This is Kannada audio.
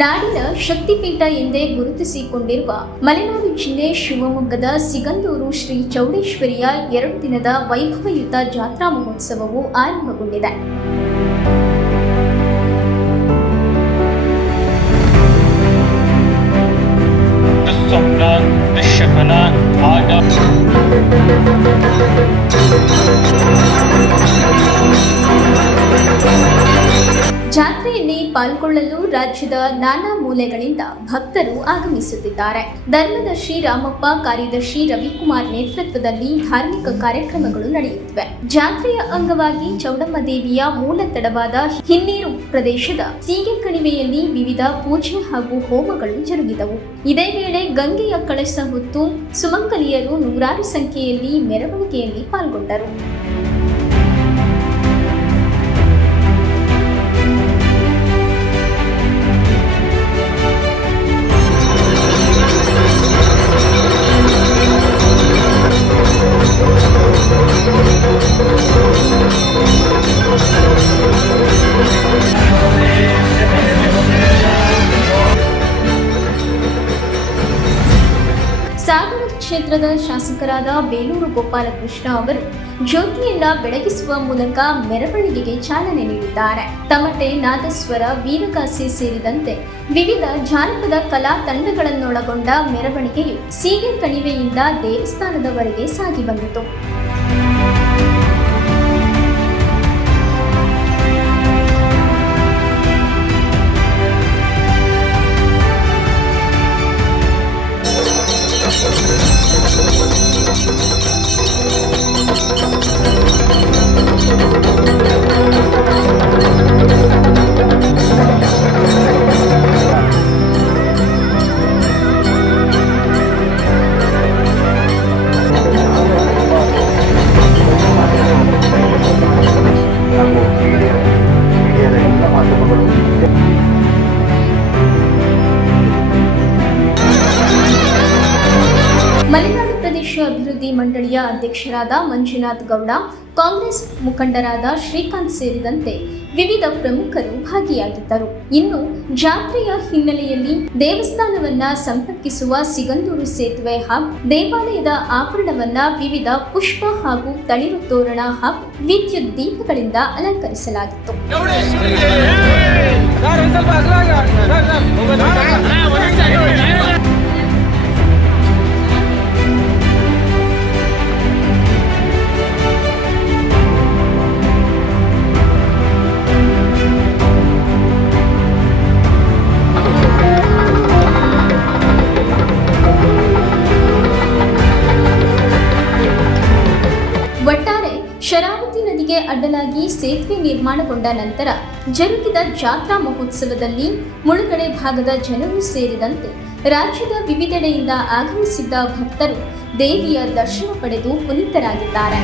ನಾಡಿನ ಶಕ್ತಿಪೀಠ ಎಂದೇ ಗುರುತಿಸಿಕೊಂಡಿರುವ ಮಲೆನಾಡು ಜಿಲ್ಲೆ ಶಿವಮೊಗ್ಗದ ಸಿಗಂದೂರು ಶ್ರೀ ಚೌಡೇಶ್ವರಿಯ 2 ದಿನದ ವೈಭವಯುತ ಜಾತ್ರಾ ಮಹೋತ್ಸವವು ಆರಂಭಗೊಂಡಿದೆ. ಜಾತ್ರೆಯಲ್ಲಿ ಪಾಲ್ಗೊಳ್ಳಲು ರಾಜ್ಯದ ನಾನಾ ಮೂಲೆಗಳಿಂದ ಭಕ್ತರು ಆಗಮಿಸುತ್ತಿದ್ದಾರೆ. ಧರ್ಮದರ್ಶಿ ರಾಮಪ್ಪ, ಕಾರ್ಯದರ್ಶಿ ರವಿಕುಮಾರ್ ನೇತೃತ್ವದಲ್ಲಿ ಧಾರ್ಮಿಕ ಕಾರ್ಯಕ್ರಮಗಳು ನಡೆಯುತ್ತಿವೆ. ಜಾತ್ರೆಯ ಅಂಗವಾಗಿ ಚೌಡಮ್ಮ ದೇವಿಯ ಮೂಲ ತಡವಾದ ಹಿನ್ನೀರು ಪ್ರದೇಶದ ಸೀಗೆ ಕಣಿವೆಯಲ್ಲಿ ವಿವಿಧ ಪೂಜೆ ಹಾಗೂ ಹೋಮಗಳು ಜರುಗಿದವು. ಇದೇ ವೇಳೆ ಗಂಗೆಯ ಕಳಸ ಹೊತ್ತು ಸುಮಂಗಲಿಯರು ನೂರಾರು ಸಂಖ್ಯೆಯಲ್ಲಿ ಮೆರವಣಿಗೆಯಲ್ಲಿ ಪಾಲ್ಗೊಂಡರು. ಸಾಗರ ಕ್ಷೇತ್ರದ ಶಾಸಕರಾದ ಬೇಲೂರು ಗೋಪಾಲಕೃಷ್ಣ ಅವರು ಜ್ಯೋತಿಯನ್ನ ಬೆಳಗಿಸುವ ಮೂಲಕ ಮೆರವಣಿಗೆಗೆ ಚಾಲನೆ ನೀಡಿದ್ದಾರೆ. ತಮಟೆ, ನಾದಸ್ವರ, ವೀರಗಾಸೆ ಸೇರಿದಂತೆ ವಿವಿಧ ಜಾನಪದ ಕಲಾ ತಂಡಗಳನ್ನೊಳಗೊಂಡ ಮೆರವಣಿಗೆಯು ಸೀಗೆ ಕಣಿವೆಯಿಂದ ದೇವಸ್ಥಾನದವರೆಗೆ ಸಾಗಿ ಬಂದಿತು. ಮಲೆನಾಡು ಪ್ರದೇಶ ಅಭಿವೃದ್ಧಿ ಮಂಡಳಿಯ ಅಧ್ಯಕ್ಷರಾದ ಮಂಜುನಾಥ್ ಗೌಡ, ಕಾಂಗ್ರೆಸ್ ಮುಖಂಡರಾದ ಶ್ರೀಕಾಂತ್ ಸೇರಿದಂತೆ ವಿವಿಧ ಪ್ರಮುಖರು ಭಾಗಿಯಾಗಿದ್ದರು. ಇನ್ನು ಜಾತ್ರೆಯ ಹಿನ್ನೆಲೆಯಲ್ಲಿ ದೇವಸ್ಥಾನವನ್ನ ಸಂಪರ್ಕಿಸುವ ಸಿಗಂದೂರು ಸೇತುವೆ ಹಾಗೂ ದೇವಾಲಯದ ಆವರಣವನ್ನ ವಿವಿಧ ಪುಷ್ಪ ಹಾಗೂ ತಳಿರು ತೋರಣ ಹಾಗೂ ವಿದ್ಯುತ್ ದೀಪಗಳಿಂದ ಅಲಂಕರಿಸಲಾಗಿತ್ತು. ಒಟ್ಟಾರೆ ಶರಾವತಿ ನದಿಗೆ ಅಡ್ಡಲಾಗಿ ಸೇತುವೆ ನಿರ್ಮಾಣಗೊಂಡ ನಂತರ ಜರುಗಿದ ಜಾತ್ರಾ ಮಹೋತ್ಸವದಲ್ಲಿ ಮುಳುಗಡೆ ಭಾಗದ ಜನರು ಸೇರಿದಂತೆ ರಾಜ್ಯದ ವಿವಿಧೆಡೆಯಿಂದ ಆಗಮಿಸಿದ್ದ ಭಕ್ತರು ದೇವಿಯ ದರ್ಶನ ಪಡೆದು ಪುನೀತರಾಗಿದ್ದಾರೆ.